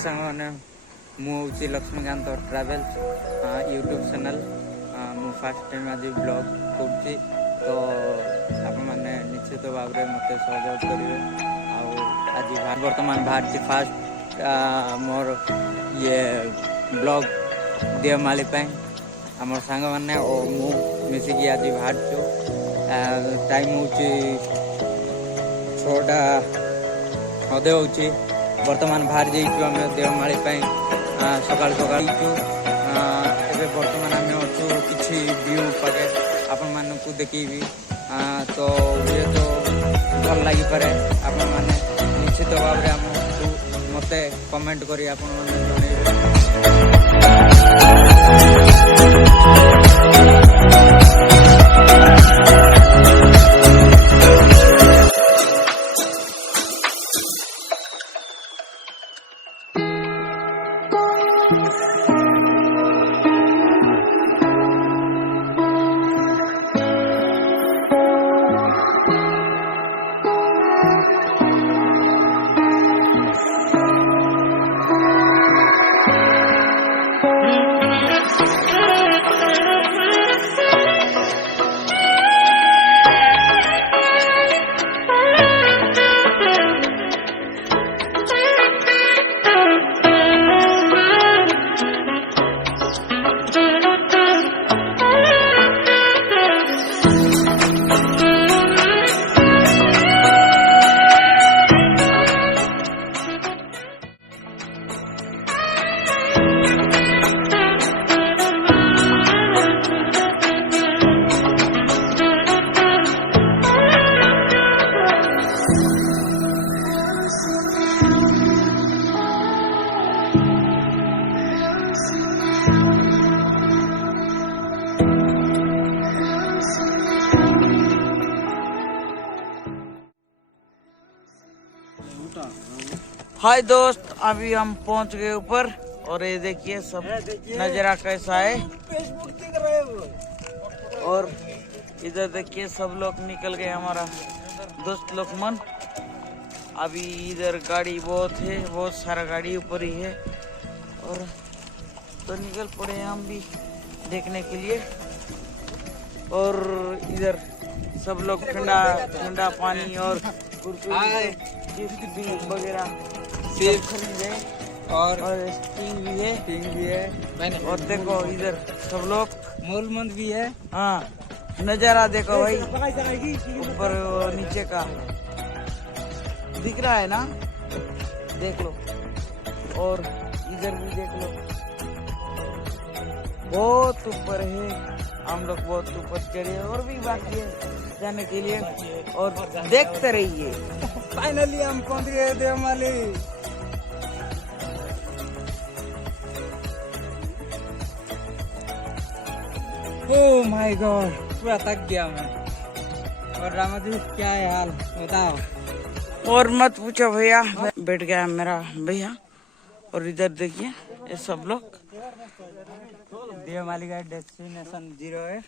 सांग मैंने मुझे लक्ष्मीकांत ट्रावेल्स यूट्यूब चैनल मु फर्स्ट टाइम आज ब्लॉग करुँची तो आपण मैंने निश्चित भाव में मत सहयोग करेंगे। आज बर्तमान बाहर फास्ट मोर ये ब्लॉग देवमाली आम सांग मैंने और मु मिसिकी आज बाहर टाइम हूँ 6टा अधे हो बर्तमान बाहर जाइए आम देवमाली सकाल सकाल बर्तमान आम अच्छु किसी व्यू पाके आपण मानू देखी तो ये तो भल लगिपे आपण मैंने निश्चित भाव में आमको मत कमेंट करी आपण मैंने हाय दोस्त, अभी हम पहुंच गए ऊपर और ये देखिए सब नजारा कैसा है। और इधर देखिए सब लोग निकल गए, हमारा दोस्त लोग मन। अभी इधर गाड़ी बहुत है, बहुत सारा गाड़ी ऊपर ही है और तो निकल पड़े हम भी देखने के लिए। और इधर सब लोग ठंडा ठंडा पानी और कुरकुरे चिप्स भी वगैरह सेब खरीदे और स्टिंग भी है और देखो इधर सब लोग मोलमंद भी है। हाँ, नजारा देखो भाई, ऊपर नीचे का दिख रहा है ना, देख लो। और इधर भी देख लो, बहुत ऊपर है, हम लोग बहुत ऊपर चढ़े और भी बाकी है जाने के लिए और देखते रहिए। फाइनली हम पहुंच गए देवमाली। ओह माय गॉड, पूरा थक गया मैं। और रामाजी क्या है हाल बताओ। और मत पूछो भैया, बैठ गया मेरा भैया। और इधर देखिए ये सब लोग, देवमाली का डेस्टिनेशन 0 है।